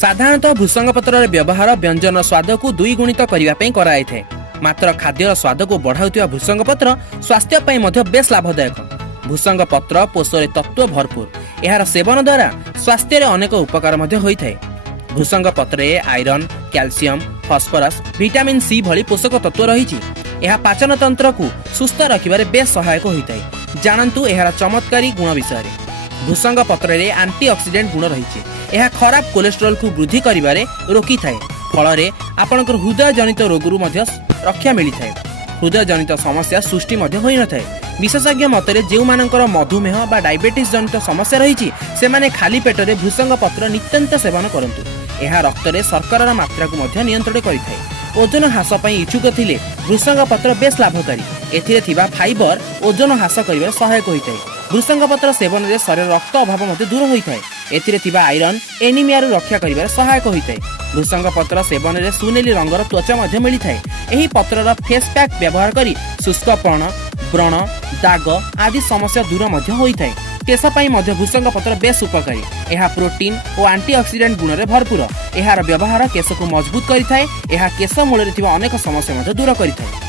साधारणतः भूसंग पत्र व्यवहार व्यंजन स्वाद को दुई गुणित करने कराई मात्र खाद्यर स्वाद को बढ़ाउथिबा भूसंग पत्र स्वास्थ्य पई मध्य बेस लाभदायक। भूसंग पत्र पोषण तत्व भरपूर, यार सेवन द्वारा स्वास्थ्य रे अनेक उपकार मध्य होइथाय। भूसंग पत्र iron, calcium, phosphorus, vitamin C भली पोषक तत्व रही। यह पाचन तंत्र को सुस्थ रखिबारे बेस सहायक होइथाय। जानंतु यार चमत्कारी गुण विषय रे। भूसंग पत्र रे एंटीऑक्सीडेंट गुण रही। यह खराब कोलेस्ट्रॉल को वृद्धि करिबारे रोकी थाए। फल आपणकर हृदय जनित रोगरू मध्य रक्षा मिली थाए। हृदय जनित समस्या सृष्टि मध्य होई न थाए। विशेषज्ञ मतरे जेउ मानकर मधुमेह बा डायबिटीज जनित समस्या रही से माने खाली पेटरे भूसंग पत्र नित्यंत सेवन करंतु। यह रक्त रे शर्करार मात्रा को मध्य नियंत्रण करिथाए। ओजन ह्रास पई इच्छुक थिले भूसंग पत्र बेस लाभकारी। एथिरे थिबा फाइबर ओजन ह्रास करिबार सहायक होइथाए। भूसंग पत्र सेवन रे शरीर रक्त अभाव मध्य दूर होइथाए। एथिरे थिबा आयरन एनीमिया रू रक्षा करिबार सहायक होइथाए। भूसंग पत्र सेवन रे सुनेली रंगर त्वचा मध्य मिलिथाए। एही पत्रर फेस पैक व्यवहार करी शुष्कपण, व्रण, दाग आदि समस्या दूर मध्य होइथाए। केश पई मध्य भूसंग पत्र बेस उपकारी। यह प्रोटीन और एंटीऑक्सीडेंट गुण रे भरपूर। यार व्यवहार केश को मजबूत करिथाए। यह केश मूल रे थिबा अनेक समस्या मध्य दूर करिथाए।